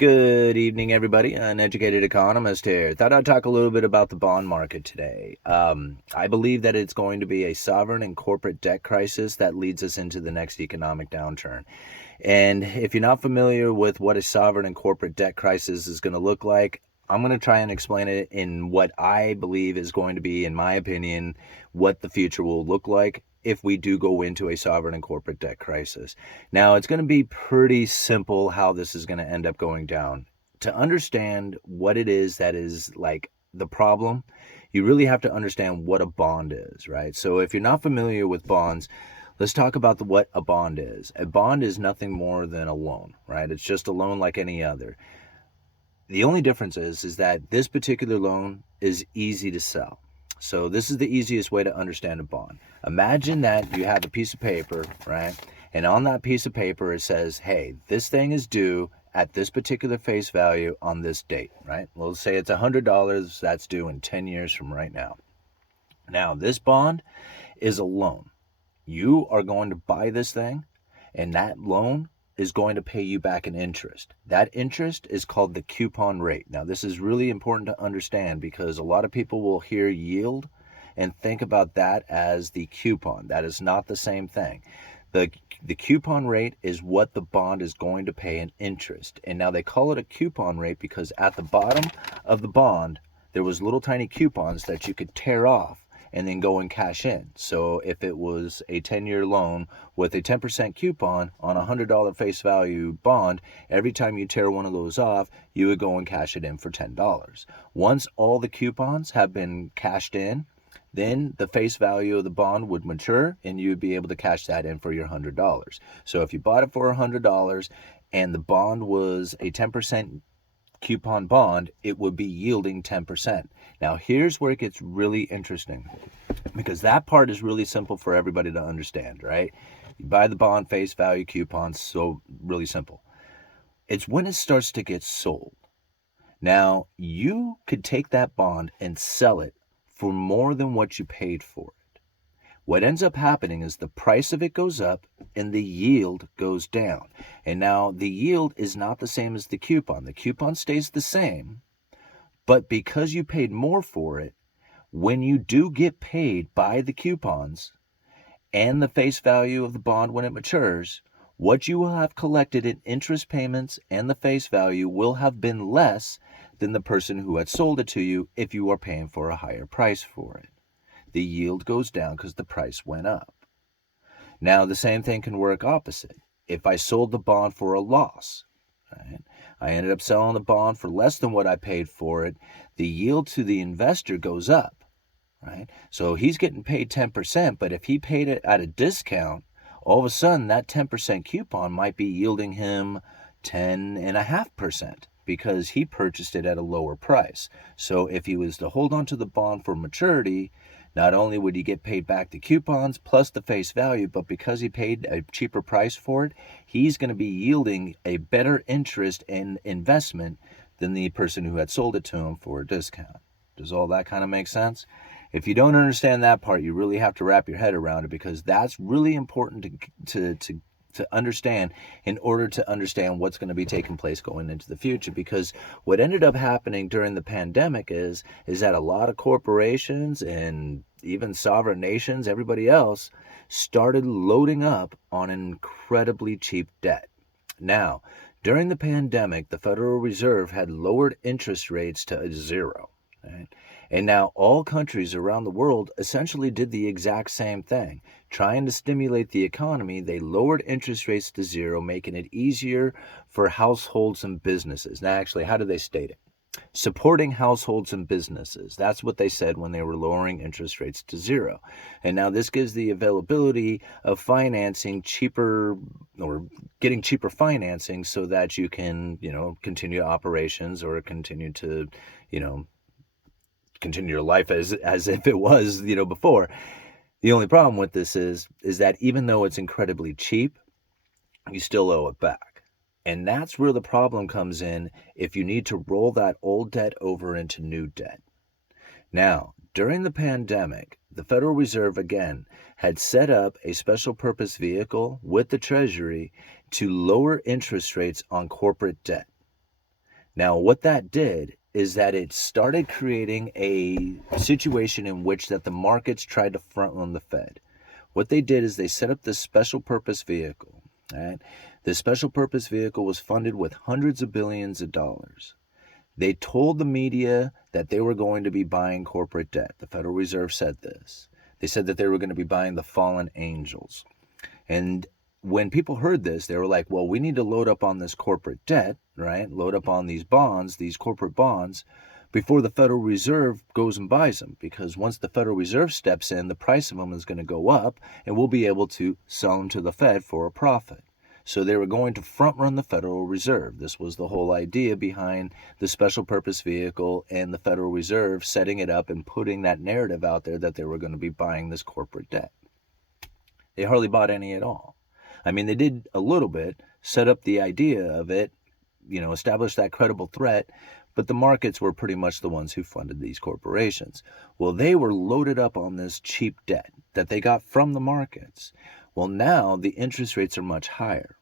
Good evening, everybody. Uneducated Economist here. Thought I'd talk a little bit about the bond market today. I believe that it's going to be a sovereign and corporate debt crisis that leads us into the next economic downturn. And if you're not familiar with what a sovereign and corporate debt crisis is going to look like, I'm going to try and explain it in what I believe is going to be, in my opinion, what the future will look like if we do go into a sovereign and corporate debt crisis. Now, it's going to be pretty simple how this is going to end up going down. To understand what it is that is like the problem, you really have to understand what a bond is, right? So if you're not familiar with bonds, let's talk about what a bond is. A bond is nothing more than a loan, right? It's just a loan like any other. The only difference is that this particular loan is easy to sell. So this is the easiest way to understand a bond. Imagine that you have a piece of paper, right? And on that piece of paper, it says, hey, this thing is due at this particular face value on this date, right? Well, let's say it's $100 that's due in 10 years from right now. Now, this bond is a loan. You are going to buy this thing, and that loan is going to pay you back an interest. That interest is called the coupon rate. Now, this is really important to understand because a lot of people will hear yield and think about that as the coupon. That is not the same thing. The coupon rate is what the bond is going to pay in interest. And now they call it a coupon rate because at the bottom of the bond, there was little tiny coupons that you could tear off and then go and cash in. So if it was a 10-year loan with a 10% coupon on a $100 face value bond, every time you tear one of those off, you would go and cash it in for $10. Once all the coupons have been cashed in, then the face value of the bond would mature and you would be able to cash that in for your $100. So if you bought it for $100 and the bond was a 10% coupon bond, it would be yielding 10%. Now, here's where it gets really interesting because that part is really simple for everybody to understand, right? You buy the bond face value coupons, so really simple. It's when it starts to get sold. Now, you could take that bond and sell it for more than what you paid for it. What ends up happening is the price of it goes up and the yield goes down. And now the yield is not the same as the coupon. The coupon stays the same, but because you paid more for it, when you do get paid by the coupons and the face value of the bond when it matures, what you will have collected in interest payments and the face value will have been less than the person who had sold it to you if you are paying for a higher price for it. The yield goes down because the price went up. Now, the same thing can work opposite. If I sold the bond for a loss, right, I ended up selling the bond for less than what I paid for it, the yield to the investor goes up, right? So he's getting paid 10%, but if he paid it at a discount, all of a sudden that 10% coupon might be yielding him 10.5% because he purchased it at a lower price. So if he was to hold on to the bond for maturity, not only would he get paid back the coupons plus the face value, but because he paid a cheaper price for it, he's going to be yielding a better interest in investment than the person who had sold it to him for a discount. Does all that kind of make sense? If you don't understand that part, you really have to wrap your head around it because that's really important to understand in order to understand what's going to be taking place going into the future. Because what ended up happening during the pandemic is that a lot of corporations and even sovereign nations, everybody else, started loading up on incredibly cheap debt. Now, during the pandemic, the Federal Reserve had lowered interest rates to 0. Right? And now all countries around the world essentially did the exact same thing. Trying to stimulate the economy, they lowered interest rates to 0, making it easier for households and businesses. Now, actually, how do they state it? Supporting households and businesses. That's what they said when they were lowering interest rates to 0. And now this gives the availability of financing cheaper or getting cheaper financing so that you can, continue operations or continue to, continue your life as if it was, before. The only problem with this is that even though it's incredibly cheap, you still owe it back. And that's where the problem comes in if you need to roll that old debt over into new debt. Now, during the pandemic, the Federal Reserve, again, had set up a special purpose vehicle with the Treasury to lower interest rates on corporate debt. Now, what that did is that it started creating a situation in which that the markets tried to front run the Fed. What they did is they set up this special purpose vehicle. Right? This special purpose vehicle was funded with hundreds of billions of dollars. They told the media that they were going to be buying corporate debt. The Federal Reserve said this. They said that they were going to be buying the fallen angels. And when people heard this, they were like, well, we need to load up on this corporate debt, right? Load up on these bonds, these corporate bonds, before the Federal Reserve goes and buys them. Because once the Federal Reserve steps in, the price of them is going to go up, and we'll be able to sell them to the Fed for a profit. So they were going to front run the Federal Reserve. This was the whole idea behind the special purpose vehicle and the Federal Reserve setting it up and putting that narrative out there that they were going to be buying this corporate debt. They hardly bought any at all. I mean, they did a little bit, set up the idea of it, establish that credible threat, but the markets were pretty much the ones who funded these corporations. Well, they were loaded up on this cheap debt that they got from the markets. Well, now the interest rates are much higher,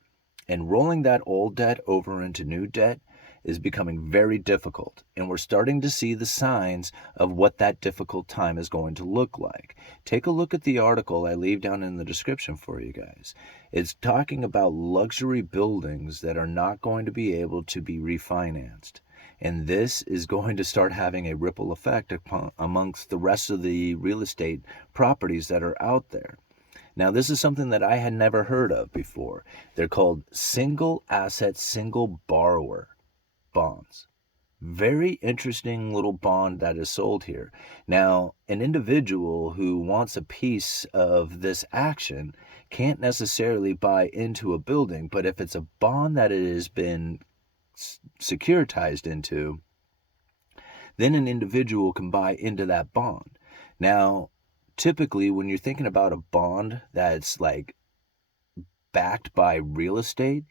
and rolling that old debt over into new debt is becoming very difficult, and we're starting to see the signs of what that difficult time is going to look like. Take a look at the article I leave down in the description for you guys. It's talking about luxury buildings that are not going to be able to be refinanced, and this is going to start having a ripple effect amongst the rest of the real estate properties that are out there. Now, this is something that I had never heard of before. They're called single asset, single borrower bonds. Very interesting little bond that is sold here. Now, an individual who wants a piece of this action can't necessarily buy into a building, but if it's a bond that it has been securitized into, then an individual can buy into that bond. Now, typically, when you're thinking about a bond that's like backed by real estate,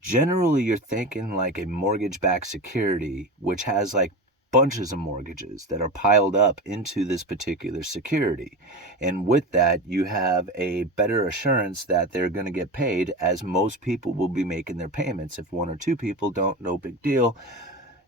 generally you're thinking like a mortgage-backed security, which has like bunches of mortgages that are piled up into this particular security. And with that, you have a better assurance that they're going to get paid, as most people will be making their payments. If one or two people don't, no big deal.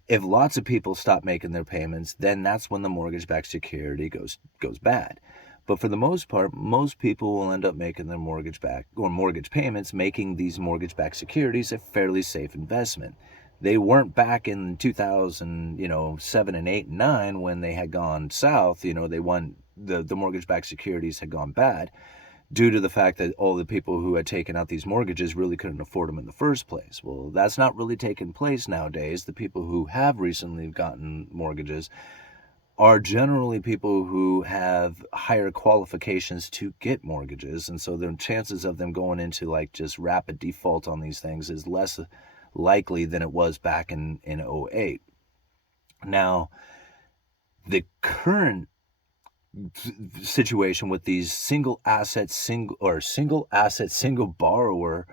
If lots of people stop making their payments, then that's when the mortgage-backed security goes bad. But for the most part, most people will end up making their mortgage payments, making these mortgage-backed securities a fairly safe investment. They weren't back in 2007 and 8 and 9 when they had gone south. The mortgage-backed securities had gone bad due to the fact that all the people who had taken out these mortgages really couldn't afford them in the first place. Well, that's not really taking place nowadays. The people who have recently gotten mortgages are generally people who have higher qualifications to get mortgages, and so the chances of them going into like just rapid default on these things is less likely than it was back in 08. Now, the current situation with these single asset single borrower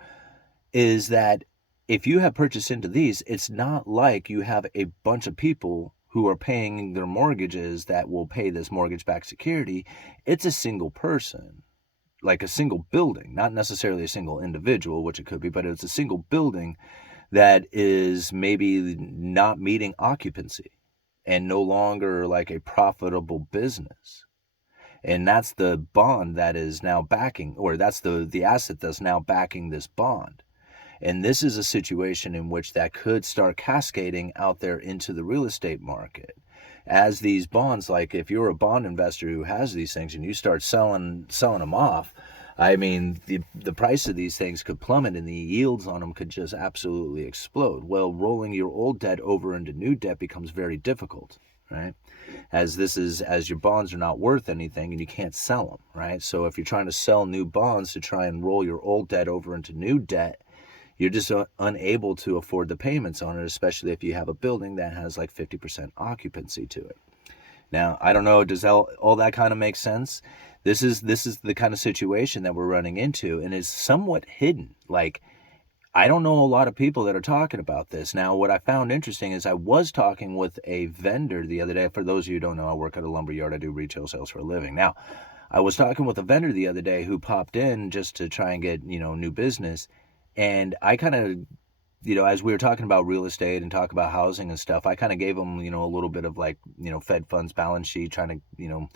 is that if you have purchased into these, it's not like you have a bunch of people who are paying their mortgages that will pay this mortgage-backed security. It's a single person, like a single building, not necessarily a single individual, which it could be, but it's a single building that is maybe not meeting occupancy and no longer like a profitable business. And that's the bond that is now backing, or that's the asset that's now backing this bond. And this is a situation in which that could start cascading out there into the real estate market. As these bonds, like if you're a bond investor who has these things and you start selling them off, I mean, the price of these things could plummet and the yields on them could just absolutely explode. Well, rolling your old debt over into new debt becomes very difficult, right? As your bonds are not worth anything and you can't sell them, right? So if you're trying to sell new bonds to try and roll your old debt over into new debt, you're just unable to afford the payments on it, especially if you have a building that has like 50% occupancy to it. Now, I don't know, does all that kind of make sense? This is the kind of situation that we're running into, and is somewhat hidden. Like, I don't know a lot of people that are talking about this. Now, what I found interesting is I was talking with a vendor the other day. For those of you who don't know, I work at a lumber yard. I do retail sales for a living. Now, I was talking with a vendor the other day who popped in just to try and get, new business. And I kind of as we were talking about real estate and talk about housing and stuff, I kind of gave him, a little bit of like, Fed funds balance sheet, trying to,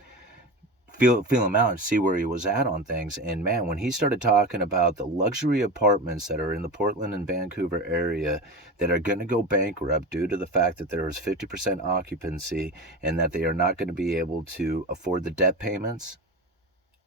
feel him out and see where he was at on things. And man, when he started talking about the luxury apartments that are in the Portland and Vancouver area that are going to go bankrupt due to the fact that there is 50% occupancy and that they are not going to be able to afford the debt payments,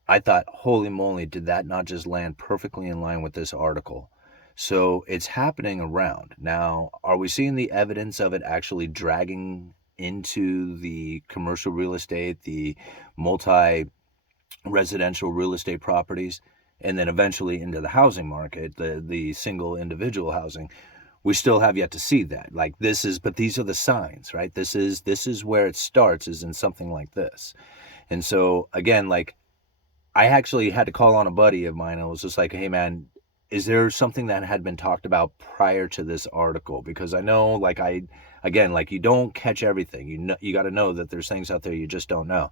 I thought, holy moly, did that not just land perfectly in line with this article? So it's happening around. Now, are we seeing the evidence of it actually dragging into the commercial real estate, the multi-residential real estate properties, and then eventually into the housing market, the single individual housing? We still have yet to see that. Like, but these are the signs, right? This is where it starts, is in something like this. And so again, like, I actually had to call on a buddy of mine. I was just like, hey man, is there something that had been talked about prior to this article? Because I know, like, like, you don't catch everything. You got to know that there's things out there you just don't know.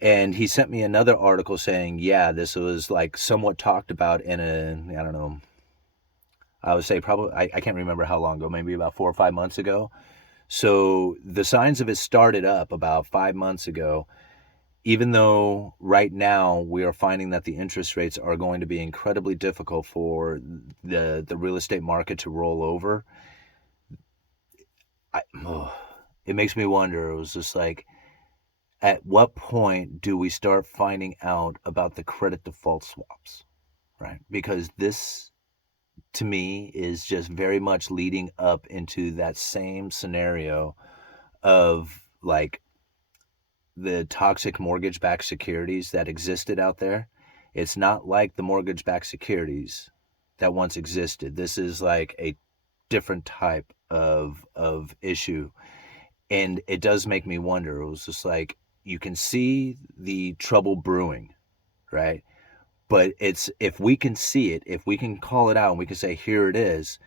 And he sent me another article saying, yeah, this was like somewhat talked about in I don't know, I would say probably, I can't remember how long ago, maybe about 4 or 5 months ago. So the signs of it started up about 5 months ago. Even though right now we are finding that the interest rates are going to be incredibly difficult for the real estate market to roll over, it makes me wonder. It was just like, at what point do we start finding out about the credit default swaps, right? Because this, to me, is just very much leading up into that same scenario of like the toxic mortgage-backed securities that existed out there. It's not like the mortgage-backed securities that once existed. This is like a different type of issue. And it does make me wonder. It was just like, you can see the trouble brewing, right? But if we can see it, if we can call it out and we can say, here it is,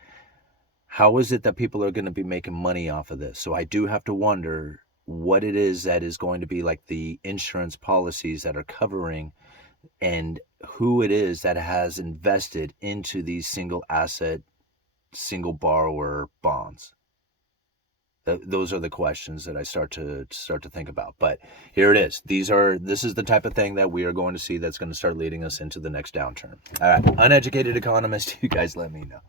how is it that people are going to be making money off of this? So I do have to wonder what it is that is going to be like the insurance policies that are covering, and who it is that has invested into these single asset, single borrower bonds. Those are the questions that I start to think about. But here it is. This is the type of thing that we are going to see that's going to start leading us into the next downturn. All right, uneducated economist, you guys let me know.